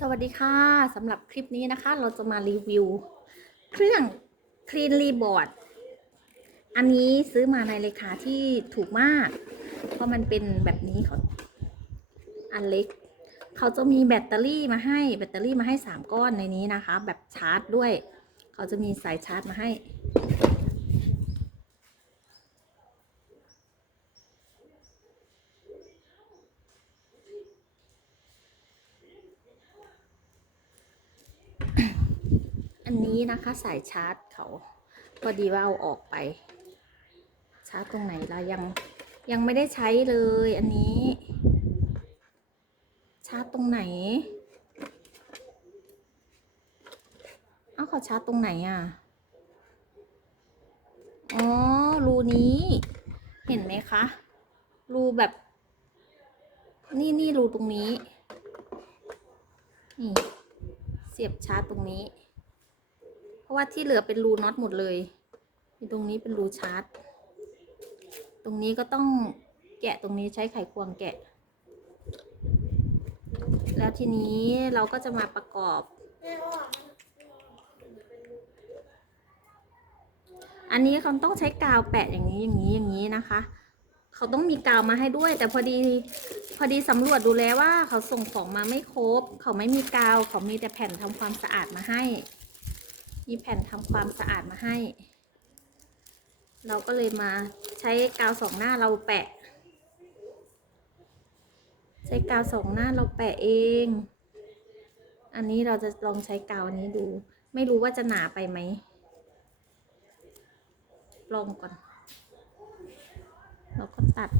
สวัสดีค่ะสำหรับคลิปนี้นะคะ เราจะมารีวิว เครื่อง Clean r e b o a r d อันนี้ซื้อมาในราคาที่ถูกมาก เพราะมันเป็นแบบนี้เขาอันเล็ก เขาจะมีแบตเตอรี่มาให้แบตเตอรี่มาให้ 3 ก้อนในนี้นะคะ แบบชาร์จด้วย เขาจะมีสายชาร์จมาให้ อันนี้นะคะสายชาร์จเขาพอดีว่าเอาออกไป ชาร์จตรงไหนล่ะยังยังไม่ได้ใช้เลยอันนี้ ชาร์จตรงไหน เอาเขาชาร์จตรงไหนอะ อ๋อ รูนี้ เห็นไหมคะ รูแบบ นี่นี่รูตรงนี้ นี่ เสียบชาร์จตรงนี้ ราะว่าที่เหลือเป็นรูน็อตหมดเลยตรงนี้เป็นรูชาร์จ ตรงนี้ก็ต้องแกะตรงนี้ใช้ไขควงแกะ แล้วทีนี้เราก็จะมาประกอบ อันนี้เขาต้องใช้กาวแปะอย่างนี้อย่างนี้อย่างนี้นะคะ เขาต้องมีกาวมาให้ด้วย แต่พอดีพอดีสำรวจดูแล้วว่าเขาส่งของมาไม่ครบ เขาไม่มีกาวเขามีแต่แผ่นทำความสะอาดมาให้ มีแผ่นทำความสะอาดมาให้ เราก็เลยมาใช้กาวสองหน้าเราแปะ ใช้กาวสองหน้าเราแปะเอง อันนี้เราจะลองใช้กาวอันนี้ดู ไม่รู้ว่าจะหนาไปไหม ลองก่อน เราก็ตัด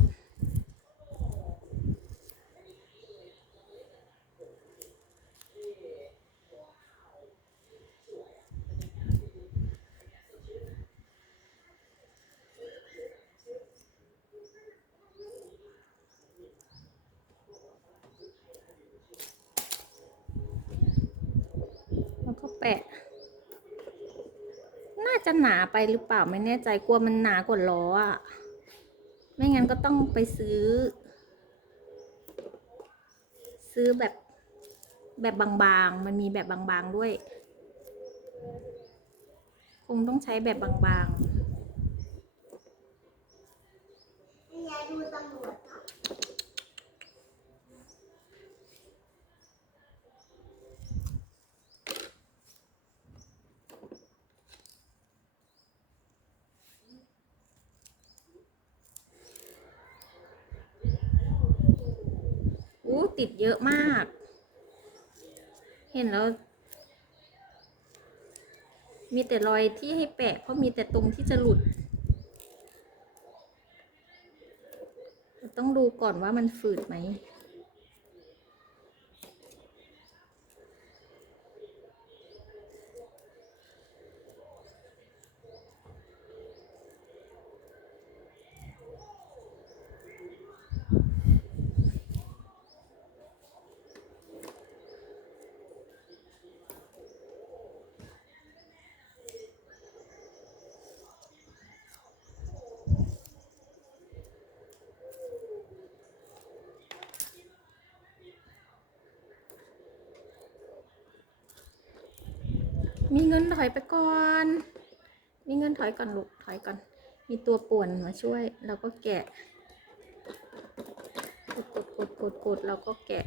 แล้วก็แปะ น่า จะหนาไปหรือเปล่าไม่แน่ใจกลัวมันหนากว่าล้ออะไม่งั้นก็ต้องไปซื้อ ซื้อแบบแบบบางๆ มันมีแบบบางๆด้วย คงต้องใช้แบบบางๆายดูตำรวจค่ะ ๆอู้ ติดเยอะมาก เห็นแล้ว มีแต่รอยที่ให้แปะเพราะมีแต่ตรงที่จะหลุด ต้องดูก่อนว่ามันฝืดไหม มีเงินถอยไปก่อน มีเงินถอยก่อนลูกถอยก่อน มีตัวป่วนมาช่วย เราก็แกะ กดกดกดกดกดเราก็แกะ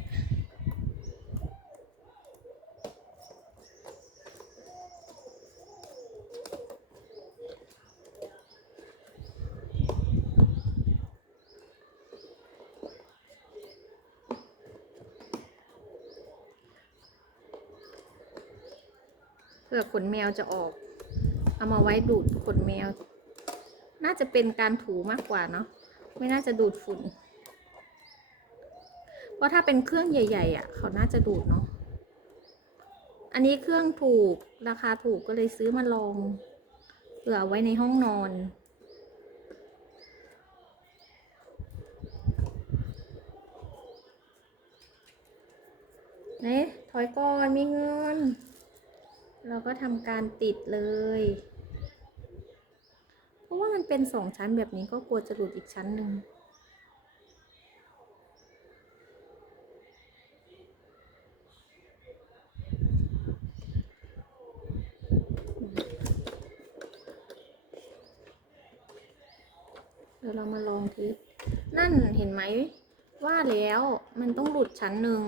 เพื่อขนแมวจะออก เอามาไว้ดูดขนแมว น่าจะเป็นการถูมากกว่าเนาะไม่น่าจะดูดฝุ่น เพราะถ้าเป็นเครื่องใหญ่ ๆอะ เขาน่าจะดูดเนาะอันนี้เครื่องถูกราคาถูกก็เลยซื้อมาลองเผื่อไว้ในห้องนอนเน่ถอยก่อนมีเงิน เราก็ทำการติดเลย เพราะว่ามันเป็นสองชั้นแบบนี้ก็กลัวจะหลุดอีกชั้นหนึ่งเดี๋ยวเรามาลองทีนั่นเห็นไหมว่าแล้วมันต้องหลุดชั้นหนึ่ง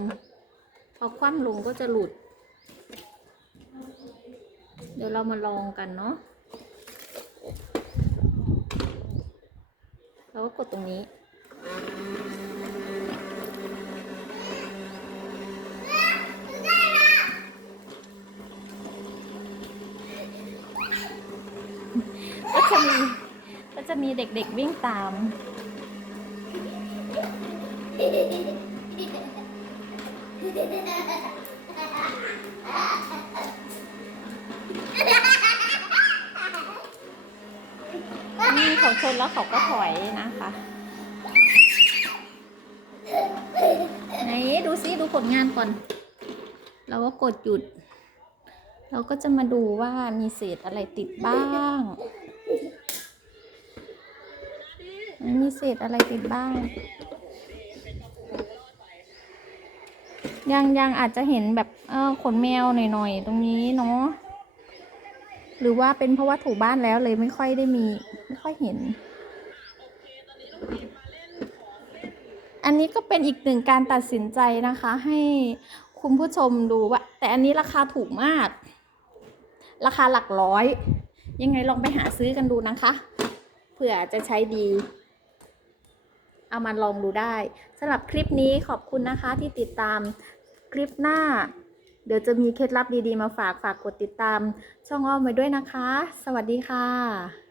พอคว่ำลงก็จะหลุด เดี๋ยวเรามาลองกันเนาะเราก็กดตรงนี้ ก็จะมีก็จะมีเด็กๆวิ่งตาม นี่ เขาชนแล้วเขาก็ถอยนะคะไหนดูซิดูผลงานก่อน เราก็กดหยุด เราก็จะมาดูว่ามีเศษอะไรติดบ้างมีเศษอะไรติดบ้าง ยังยังอาจจะเห็นแบบเออขนแมวหน่อยๆ ตรงนี้เนาะหรือว่าเป็นเพราะว่าถูบ้านแล้วเลยไม่ค่อยได้มี ไม่ค่อยเห็น อันนี้ก็เป็นอีกหนึ่งการตัดสินใจนะคะ ให้คุณผู้ชมดูว่า แต่อันนี้ราคาถูกมาก ราคาหลักร้อย ยังไงลองไปหาซื้อกันดูนะคะเผื่อจะใช้ดี เอามาลองดูได้สำหรับคลิปนี้ขอบคุณนะคะที่ติดตามคลิปหน้าเดี๋ยวจะมีเคล็ดลับดีๆมาฝากฝากกดติดตาม ช่องอ้อมไว้ด้วยนะคะ สวัสดีค่ะ